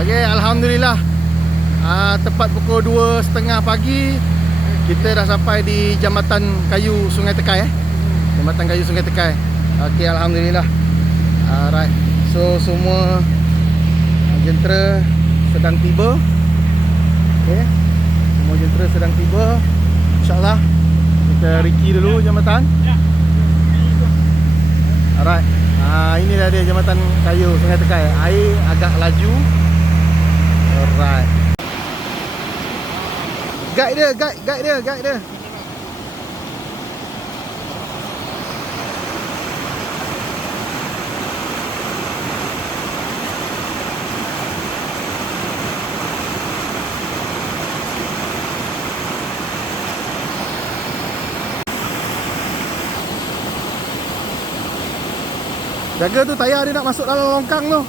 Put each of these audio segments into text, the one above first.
Okey, alhamdulillah. Tepat pukul 2.30 pagi kita dah sampai di Jambatan Kayu Sungai Tekay Jambatan Kayu Sungai Tekay. Okey, alhamdulillah. Alright. So semua jentera sedang tiba. Okey. Semua jentera sedang tiba. InsyaAllah kita riki dulu jambatan. Alright. Inilah dia Jambatan Kayu Sungai Tekay. Air agak laju. Alright. Guide dia. Jaga tu, tayar dia nak masuk dalam longkang tu.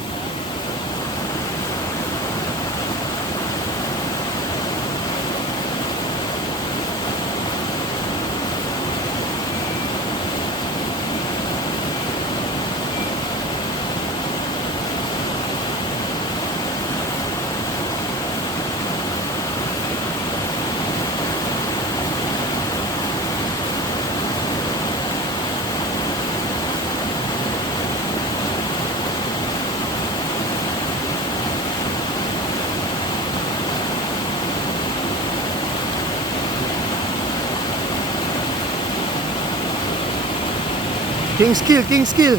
King skill.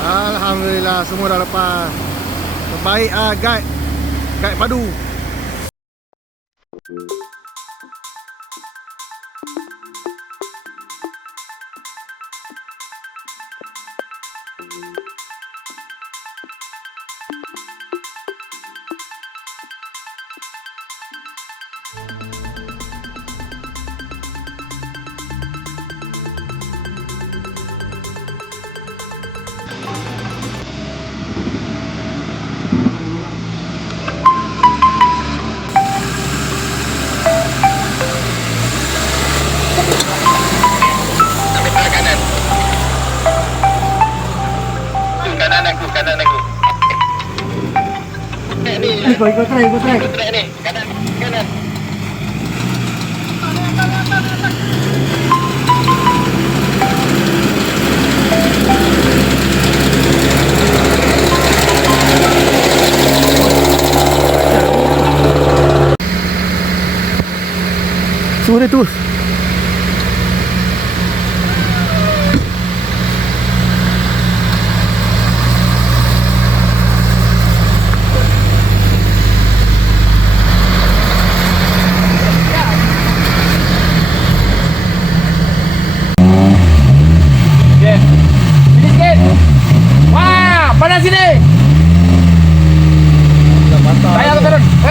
Alhamdulillah semua dah lepas. Terbaik guide padu. Kanan aku. Ikut try ni. Kanan. Suruh dia terus.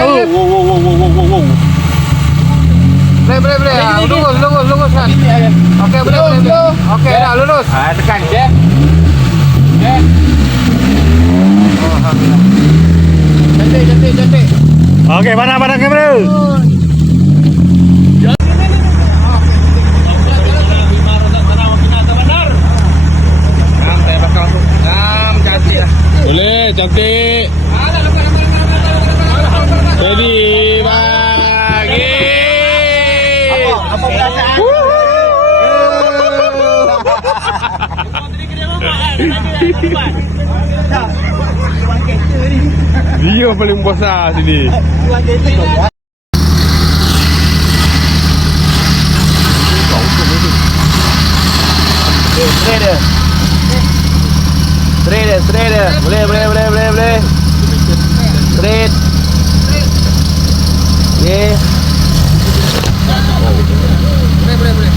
Boleh. Lurus kan. Okey, boleh. Okey dah lurus. Tekan je. Okey. Oh, alhamdulillah. Cantik. Okey, mana kamera? Boleh, cantik. Ready, bagi. Apa perasaan? Dia paling besar sini. Straight dia. Boleh. Straight. Okey. Boleh.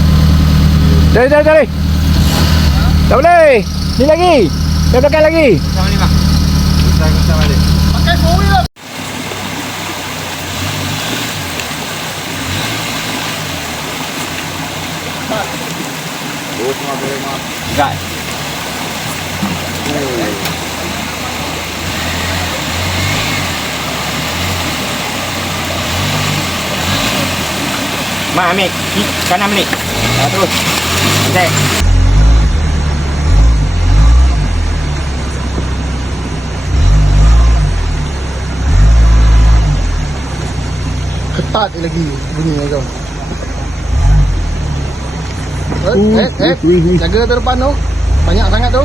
Dari. Tak boleh. Ni lagi. Ke belakang lagi. Sama ni bang. Kita balik. Pakai 4-wheel. Gas. Mak ambil kanan balik. Terus. Okey. Ketat lagi bunyi kau. Jaga tu depan tu. Banyak sangat tu.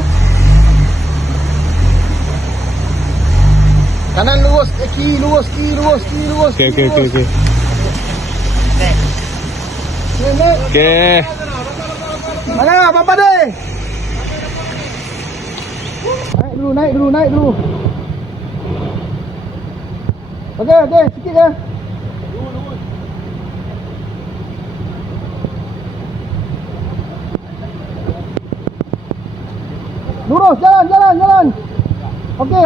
Kanan lurus, kiri lurus. Okey. Okey. Mana Papa deh? Naik dulu. Okey, sikit je. Lurus, jalan. Okey.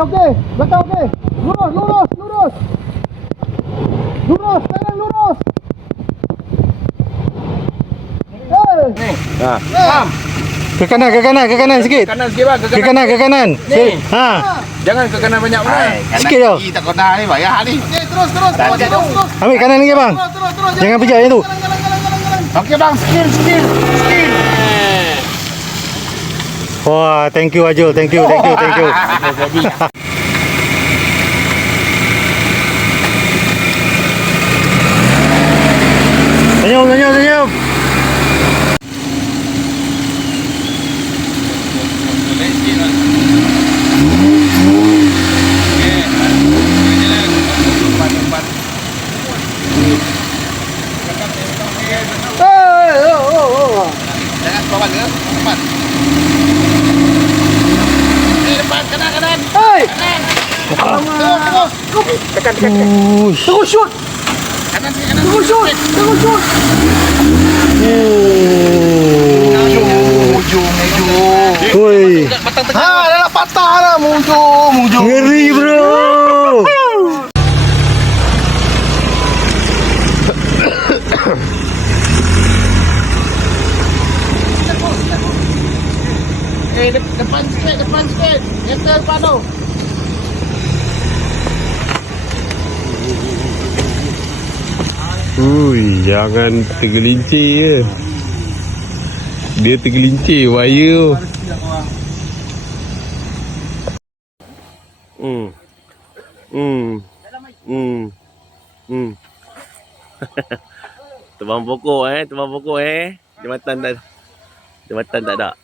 Belakang okey. Lurus. Sekarang lurus. Ke kanan sikit. Kanan sikit bang. Ke kanan. Ni. Ha. Jangan ke kanan banyak bang. Sikit je. Kita kena ni bayar ni. Terus. Ambil kanan lagi bang. Terus. Jangan pijak yang tu. Jalan. Okey bang, skill. Wah, thank you Ajul. Thank you. Senyum. Jangan bawa ke depan. Depan kanan. Tekan. Terus shoot. Kanan. Terus shoot. Oi. Dah patah dah mujung. Ngeri bro. Depan sikit. Enter depan tu. Jangan tergelincir je. Dia tergelincir wire tu. Tebang pokok Jambatan tak ada.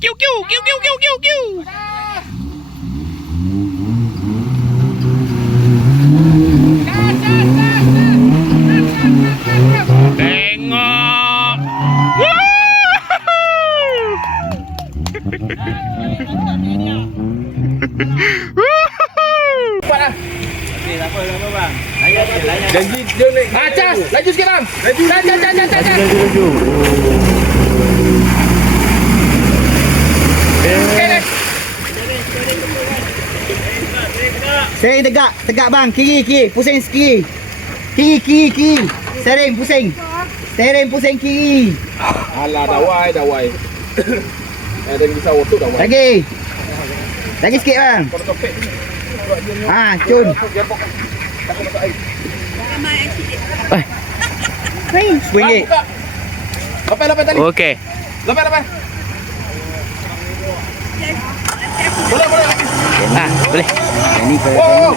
Kiu. Tengok. Janji dia naik. Cas, laju sikit bang. Laju. Okay. Steering tegak. Tegak bang. Kiri. Pusing kiri. Kiri. Steering pusing. Steering pusing kiri. Alah, dawai. Ada yang bisa waktu dawai. Lagi sikit bang. Kalau topik. Cun. RM10. Lepas tali. Okey. Lepas. Boleh lagi. Boleh. Ini Oh.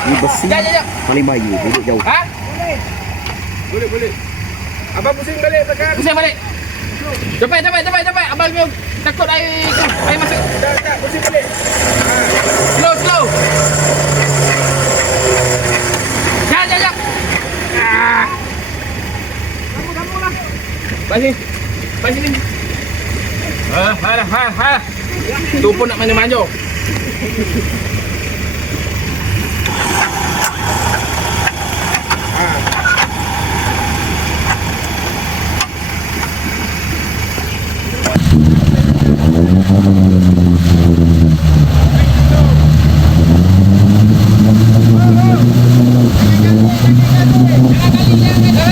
Ini besi. Jap. Paling bahaya. Duduk jauh. Ha? Boleh. Abang pusing balik belakang. Pusing balik. Cepat. Abang takut air masuk. Tak, pusing balik. Slow. Jap. Kamu lah. Balik sini. Ha. Tu pun nak main manja.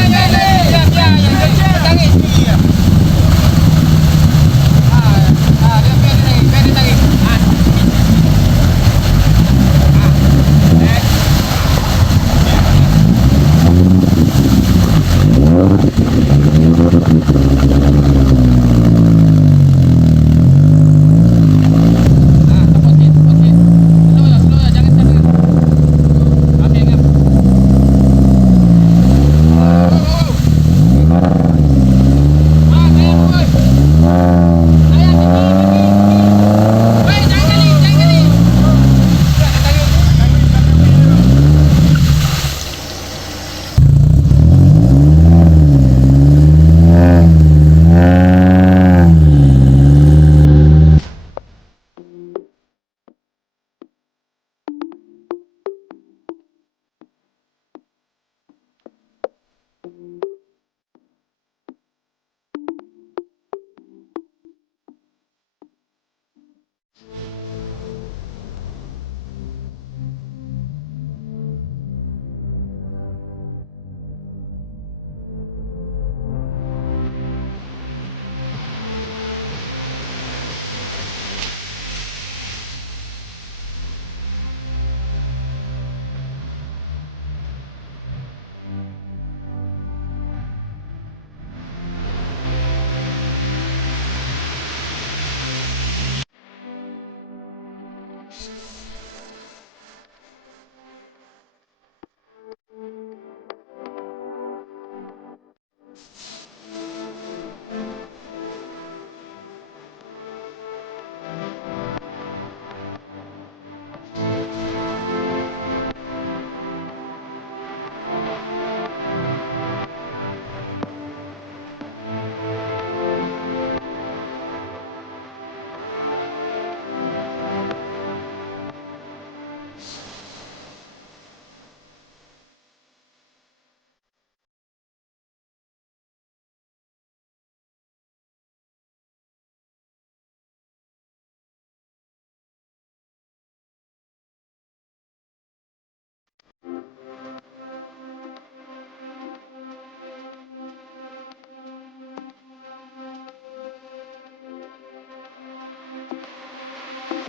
Jalan.